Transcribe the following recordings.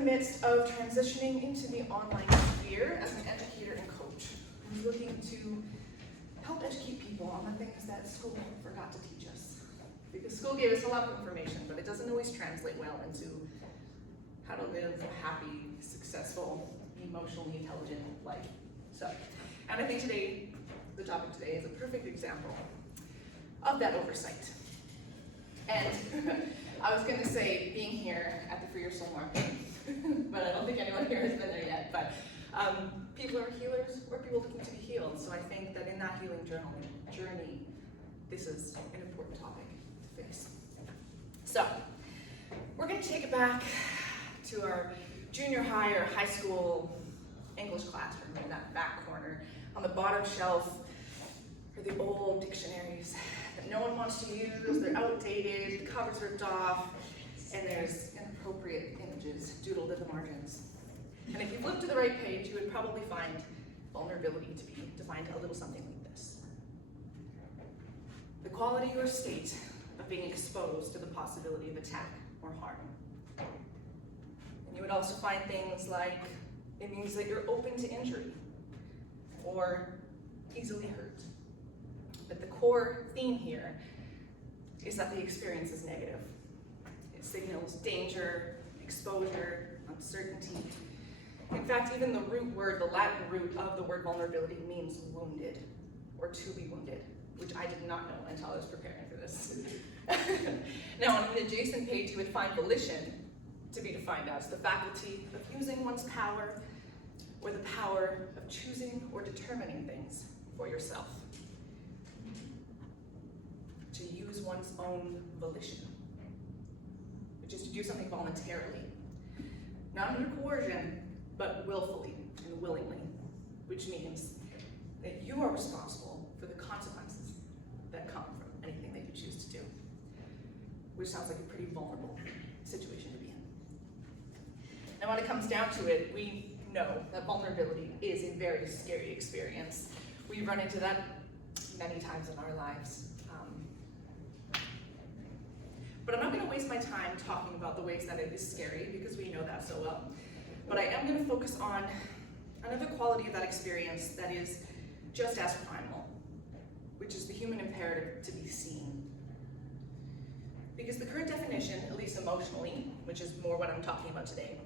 the midst of transitioning into the online sphere as an educator and coach. I'm looking to help educate people on the things that school forgot to teach us. Because school gave us a lot of information, but it doesn't always translate well into how to live a happy, successful, emotionally intelligent life. And I think the topic today is a perfect example of that oversight. And I was going to say being here at the Free Your Soul Market, but I don't think anyone here has been there yet. But people are healers, we're people looking to be healed. So I think that in that healing journey, this is an important topic to face. So we're going to take it back to our junior high or high school English classroom in that back corner. On the bottom shelf are the old dictionaries that no one wants to use, they're outdated, the cover's ripped off, and there's inappropriate images doodled in the margins. And if you flip to the right page, you would probably find vulnerability to be defined a little something like this: the quality or state of being exposed to the possibility of attack or harm. And you would also find things like, it means that you're open to injury or easily hurt. But the core theme here is that the experience is negative. It signals danger, exposure, uncertainty. In fact, even the root word, the Latin root of the word vulnerability means wounded or to be wounded, which I did not know until I was preparing for this. Now, on an adjacent page, you would find volition to be defined as the faculty of using one's power or the power of choosing or determining things for yourself. To use one's own volition, which is to do something voluntarily, not under coercion, but willfully and willingly, which means that you are responsible for the consequences that come from anything that you choose to do, which sounds like a pretty vulnerable situation to be in. And when it comes down to it, we know that vulnerability is a very scary experience. We run into that many times in our lives. But I'm not going to waste my time talking about the ways that it is scary, because we know that so well. But I am going to focus on another quality of that experience that is just as primal, which is the human imperative to be seen. Because the current definition, at least emotionally, which is more what I'm talking about today,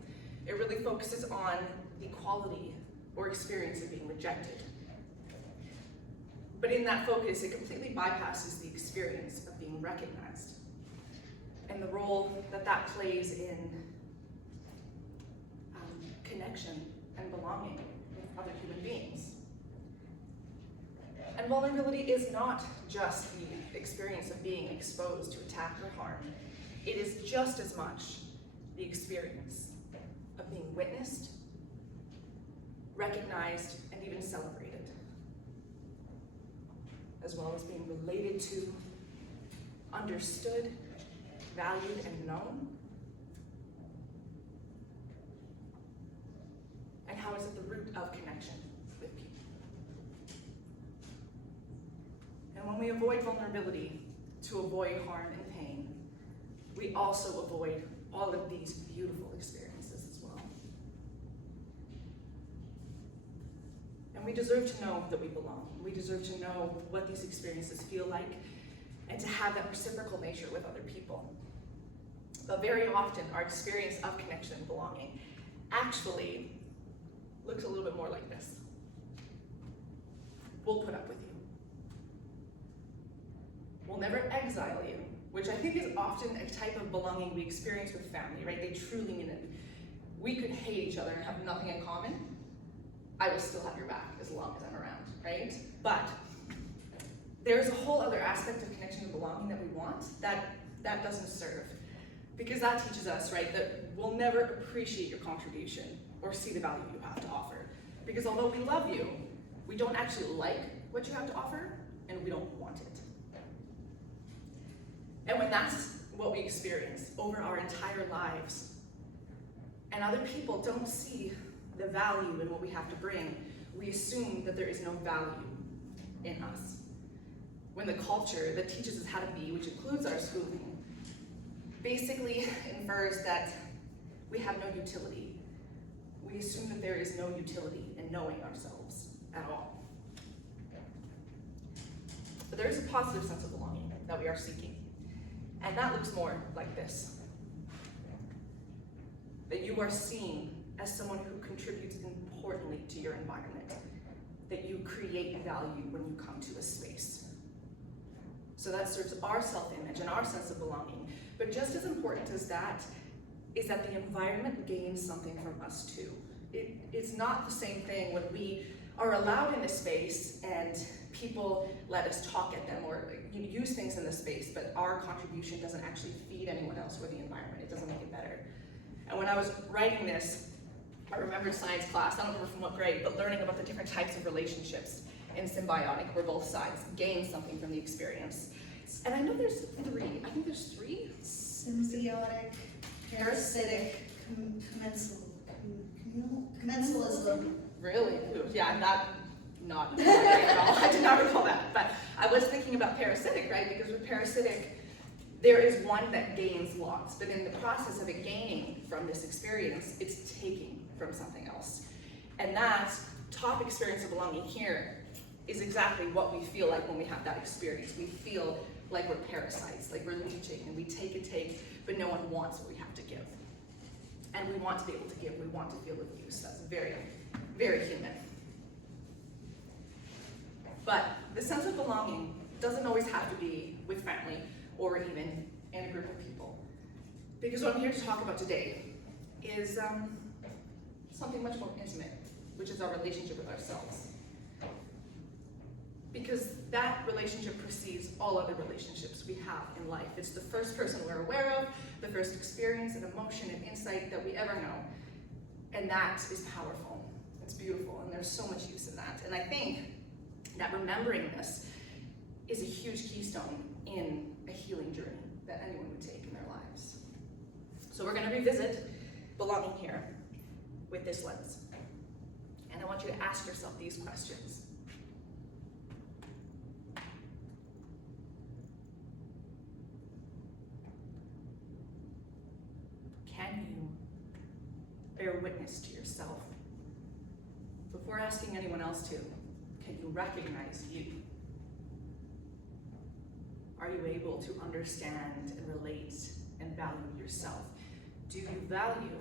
it really focuses on the quality or experience of being rejected. But in that focus, it completely bypasses the experience of being recognized and the role that that plays in connection and belonging with other human beings. And vulnerability is not just the experience of being exposed to attack or harm. It is just as much the experience of being witnessed, recognized, and even celebrated, as well as being related to, understood, valued, and known. And how it's at the root of connection with people. And when we avoid vulnerability to avoid harm and pain, we also avoid all of these beautiful experiences as well. And we deserve to know that we belong. We deserve to know what these experiences feel like and to have that reciprocal nature with other people. But very often, our experience of connection and belonging actually looks a little bit more like this. We'll put up with you. We'll never exile you, which I think is often a type of belonging we experience with family, right? They truly mean it. We could hate each other and have nothing in common. I will still have your back as long as I'm around, right? But there's a whole other aspect of connection and belonging that we want that doesn't serve. Because that teaches us, right, that we'll never appreciate your contribution or see the value you have to offer. Because although we love you, we don't actually like what you have to offer, and we don't want it. And when that's what we experience over our entire lives, and other people don't see the value in what we have to bring, we assume that there is no value in us. When the culture that teaches us how to be, which includes our schooling, basically infers that we have no utility. We assume that there is no utility in knowing ourselves at all. But there is a positive sense of belonging that we are seeking. And that looks more like this. That you are seen as someone who contributes importantly to your environment. That you create value when you come to a space. So that serves our self-image and our sense of belonging. But just as important as that is that the environment gains something from us too. It's not the same thing when we are allowed in a space and people let us talk at them or use things in the space, but our contribution doesn't actually feed anyone else or the environment. It doesn't make it better. And when I was writing this, I remembered science class, I don't remember from what grade, but learning about the different types of relationships in symbiotic, where both sides gain something from the experience. And I know there's three. I think there's three. Symbiotic, parasitic, commensalism. Really? Yeah, I'm not at all. I did not recall that. But I was thinking about parasitic, right? Because with parasitic, there is one that gains lots, but in the process of it gaining from this experience, it's taking from something else. And that top experience of belonging here is exactly what we feel like when we have that experience. We feel like we're parasites, like we're leeching, and we take, but no one wants what we have to give. And we want to be able to give, we want to feel of use. That's very, very human. But the sense of belonging doesn't always have to be with family or even in a group of people. Because what I'm here to talk about today is something much more intimate, which is our relationship with ourselves. Because that relationship precedes all other relationships we have in life. It's the first person we're aware of, the first experience and emotion and insight that we ever know. And that is powerful. It's beautiful, and there's so much use in that. And I think that remembering this is a huge keystone in a healing journey that anyone would take in their lives. So we're going to revisit belonging here with this lens. And I want you to ask yourself these questions. Can you bear witness to yourself? Before asking anyone else to, can you recognize you? Are you able to understand and relate and value yourself? Do you value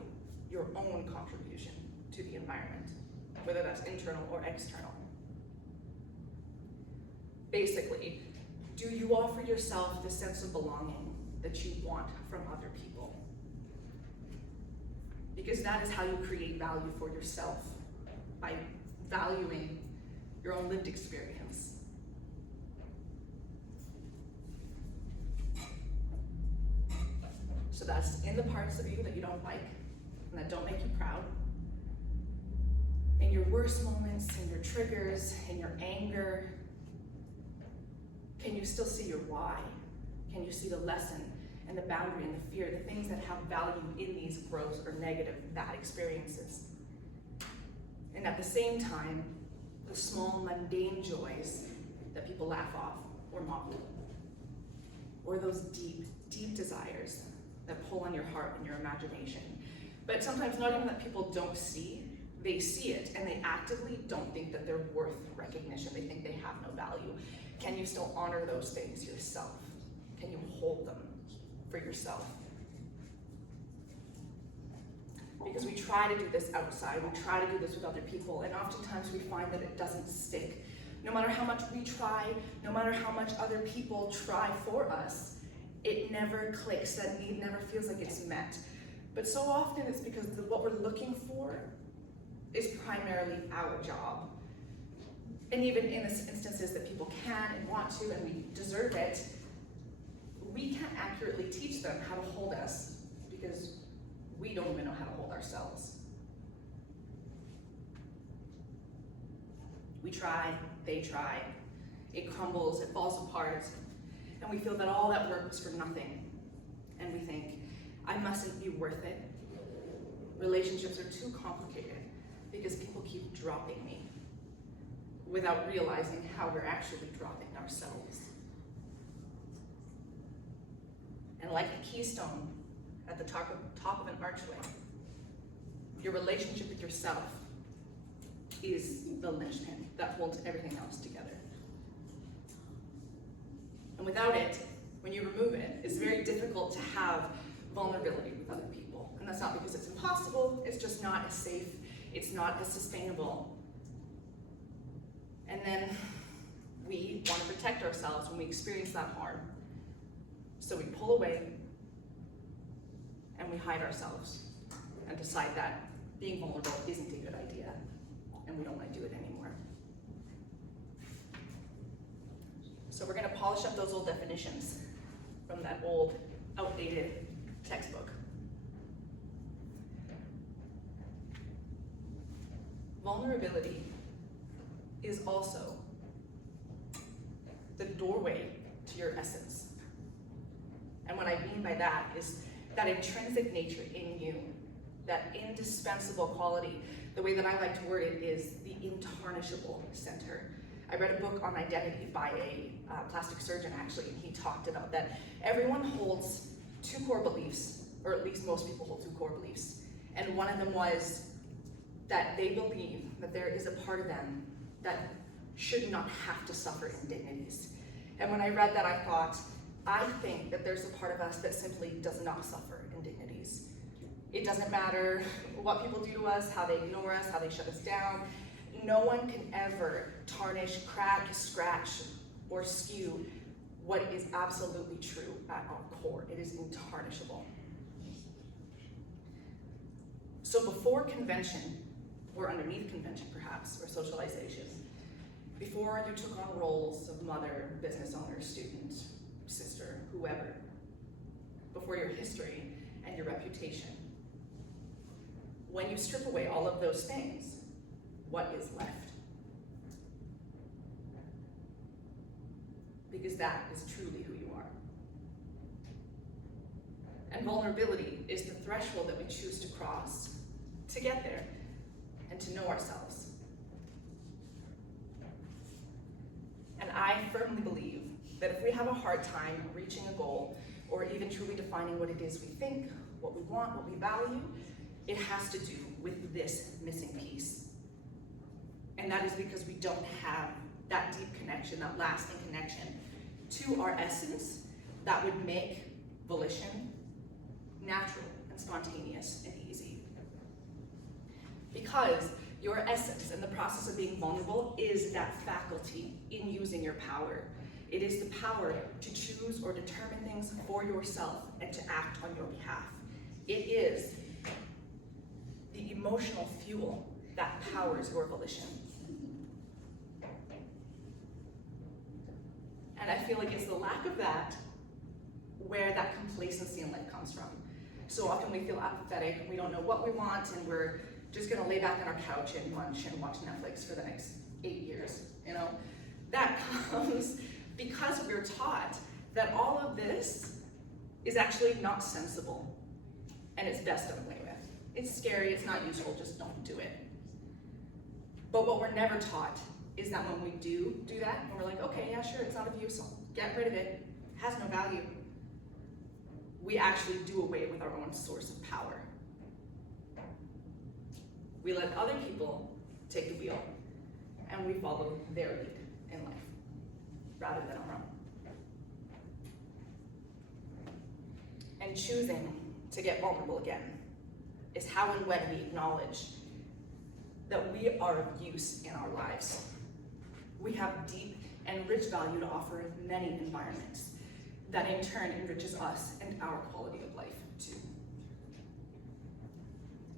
your own contribution to the environment, whether that's internal or external? Basically, do you offer yourself the sense of belonging that you want from other people? Because that is how you create value for yourself, by valuing your own lived experience. So that's in the parts of you that you don't like and that don't make you proud. In your worst moments, in your triggers, in your anger, can you still see your why? Can you see the lesson and the boundary and the fear, the things that have value in these gross or negative, bad experiences? And at the same time, the small, mundane joys that people laugh off or mock, or those deep, deep desires that pull on your heart and your imagination. But sometimes not even that people don't see, they see it and they actively don't think that they're worth recognition. They think they have no value. Can you still honor those things yourself? Can you hold them for yourself? Because we try to do this outside, we try to do this with other people, and oftentimes we find that it doesn't stick. No matter how much we try, no matter how much other people try for us, it never clicks, that need never feels like it's met. But so often it's because what we're looking for is primarily our job. And even in the instances that people can and want to and we deserve it, we can't accurately teach them how to hold us because we don't even know how to hold ourselves. We try, they try, it crumbles, it falls apart, and we feel that all that work was for nothing. And we think, I mustn't be worth it. Relationships are too complicated because people keep dropping me without realizing how we're actually dropping ourselves. And like a keystone at the top of an archway, Your relationship with yourself is the linchpin that holds everything else together. And without it, when you remove it, it's very difficult to have vulnerability with other people. And that's not because it's impossible, it's just not as safe, it's not as sustainable. And then we want to protect ourselves when we experience that harm. So we pull away and we hide ourselves and decide that being vulnerable isn't a good idea and we don't want to do it anymore. So we're going to polish up those old definitions from that old, outdated textbook. Vulnerability is also the doorway to your essence. And what I mean by that is that intrinsic nature in you, that indispensable quality. The way that I like to word it is the intarnishable center. I read a book on identity by a plastic surgeon actually, and he talked about that everyone holds two core beliefs, or at least most people hold two core beliefs. And one of them was that they believe that there is a part of them that should not have to suffer indignities. And when I read that, I thought, I think that there's a part of us that simply does not suffer indignities. It doesn't matter what people do to us, how they ignore us, how they shut us down. No one can ever tarnish, crack, scratch, or skew what is absolutely true at our core. It is intarnishable. So before convention, or underneath convention perhaps, or socialization, before you took on roles of mother, business owner, student, sister, whoever, before your history and your reputation, when you strip away all of those things, what is left? Because that is truly who you are. And vulnerability is the threshold that we choose to cross to get there and to know ourselves. And I firmly believe that if we have a hard time reaching a goal or even truly defining what it is we think, what we want, what we value, it has to do with this missing piece. And that is because we don't have that deep connection, that lasting connection to our essence that would make volition natural and spontaneous and easy. Because your essence and the process of being vulnerable is that faculty in using your power. It is the power to choose or determine things for yourself and to act on your behalf. It is the emotional fuel that powers your volition. And I feel like it's the lack of that where that complacency in life comes from. So often we feel apathetic, we don't know what we want, and we're just gonna lay back on our couch and munch and watch Netflix for the next 8 years, you know? That comes because we're taught that all of this is actually not sensible, and it's best done away with. It's scary, it's not useful, just don't do it. But what we're never taught is that when we do that, and we're like, okay, yeah, sure, it's not of use, so get rid of it, it has no value, we actually do away with our own source of power. We let other people take the wheel, and we follow their lead in life, rather than our own. And choosing to get vulnerable again is how and when we acknowledge that we are of use in our lives. We have deep and rich value to offer in many environments that in turn enriches us and our quality of life too.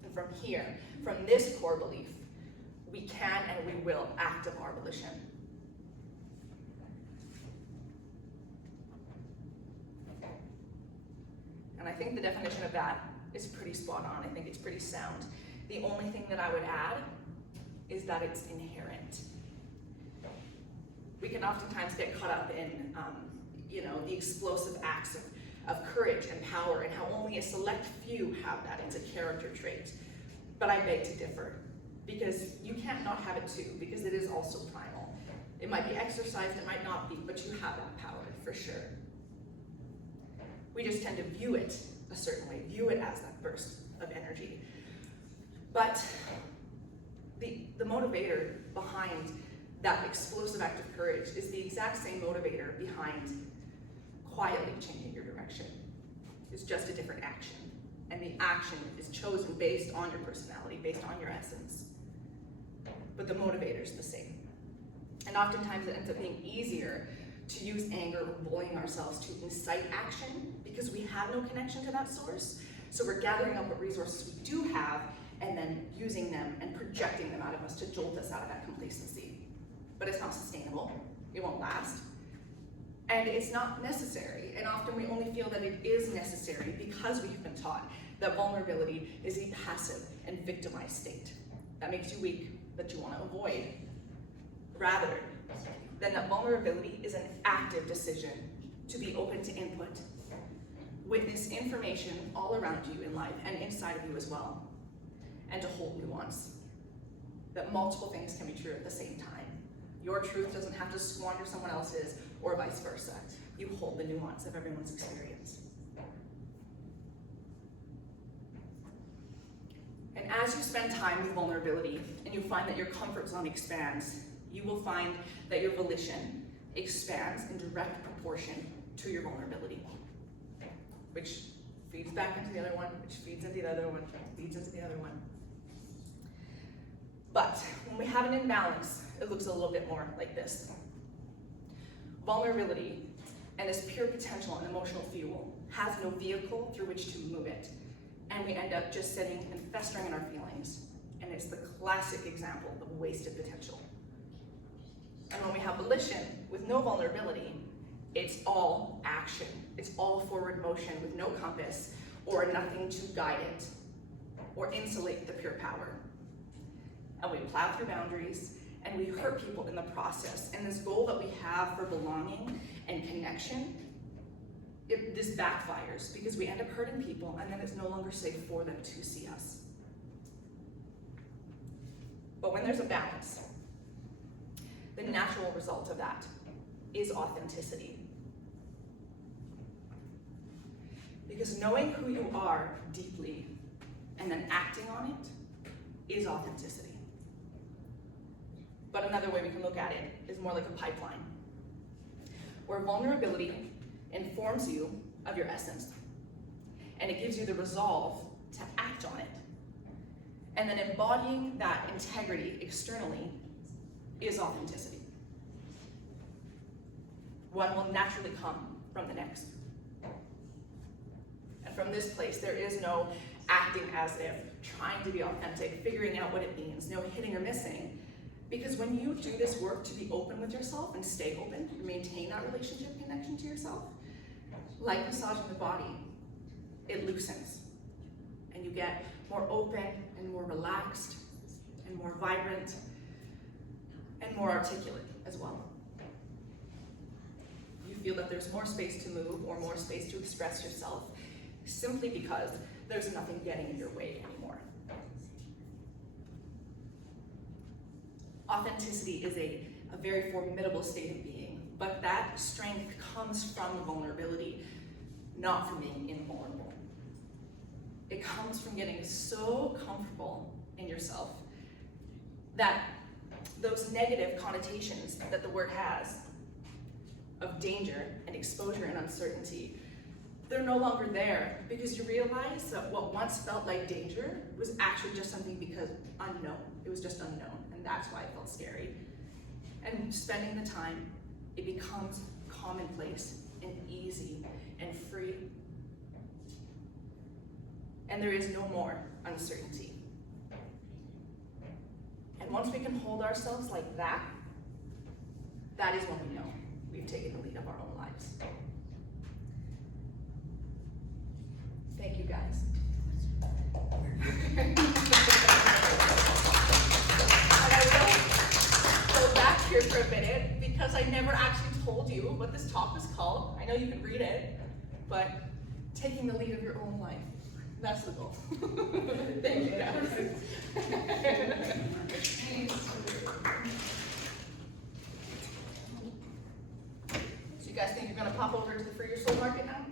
And from here, from this core belief, we can and we will act of our volition. And I think the definition of that is pretty spot on. I think it's pretty sound. The only thing that I would add is that it's inherent. We can oftentimes get caught up in the explosive acts of courage and power and how only a select few have that. It's a character trait. But I beg to differ, because you can't not have it too, because it is also primal. It might be exercised, it might not be, but you have that power for sure. We just tend to view it a certain way, view it as that burst of energy. But the motivator behind that explosive act of courage is the exact same motivator behind quietly changing your direction. It's just a different action. And the action is chosen based on your personality, based on your essence. But the motivator is the same. And oftentimes it ends up being easier to use anger or bullying ourselves to incite action because we have no connection to that source. So we're gathering up what resources we do have and then using them and projecting them out of us to jolt us out of that complacency. But it's not sustainable. It won't last. And it's not necessary. And often we only feel that it is necessary because we have been taught that vulnerability is a passive and victimized state. That makes you weak, that you want to avoid. Rather than that vulnerability is an active decision to be open to input, witness information all around you in life and inside of you as well, and to hold nuance. That multiple things can be true at the same time. Your truth doesn't have to squander someone else's or vice versa. You hold the nuance of everyone's experience. And as you spend time with vulnerability and you find that your comfort zone expands, you will find that your volition expands in direct proportion to your vulnerability, which feeds back into the other one, which feeds into the other one, feeds into the other one. But when we have an imbalance, it looks a little bit more like this. Vulnerability and this pure potential and emotional fuel has no vehicle through which to move it. And we end up just sitting and festering in our feelings. And it's the classic example of wasted potential. And when we have volition with no vulnerability, it's all action. It's all forward motion with no compass or nothing to guide it or insulate the pure power. And we plow through boundaries and we hurt people in the process. And this goal that we have for belonging and connection, this backfires because we end up hurting people and then it's no longer safe for them to see us. But when there's a balance, the natural result of that is authenticity. Because knowing who you are deeply and then acting on it is authenticity. But another way we can look at it is more like a pipeline, where vulnerability informs you of your essence, and it gives you the resolve to act on it. And then embodying that integrity externally is authenticity. One will naturally come from the next. And from this place, there is no acting as if, trying to be authentic, figuring out what it means, no hitting or missing. Because when you do this work to be open with yourself and stay open and maintain that relationship connection to yourself, like massaging the body, it loosens. And you get more open and more relaxed and more vibrant and more articulate as well. You feel that there's more space to move or more space to express yourself simply because there's nothing getting in your way anymore. Authenticity is a very formidable state of being, but that strength comes from vulnerability, not from being invulnerable. It comes from getting so comfortable in yourself that those negative connotations that the word has of danger and exposure and uncertainty, they're no longer there because you realize that what once felt like danger was actually just something because unknown. It was just unknown, and that's why it felt scary. And spending the time, it becomes commonplace and easy and free. And there is no more uncertainty. And once we can hold ourselves like that, that is when we know we've taken the lead of our own lives. Thank you, guys. And I will go back here for a minute because I never actually told you what this talk was called. I know you can read it, but taking the lead of your own life. That's the goal. Thank you, guys. So you guys think you're going to pop over to the Free Your Soul Market now?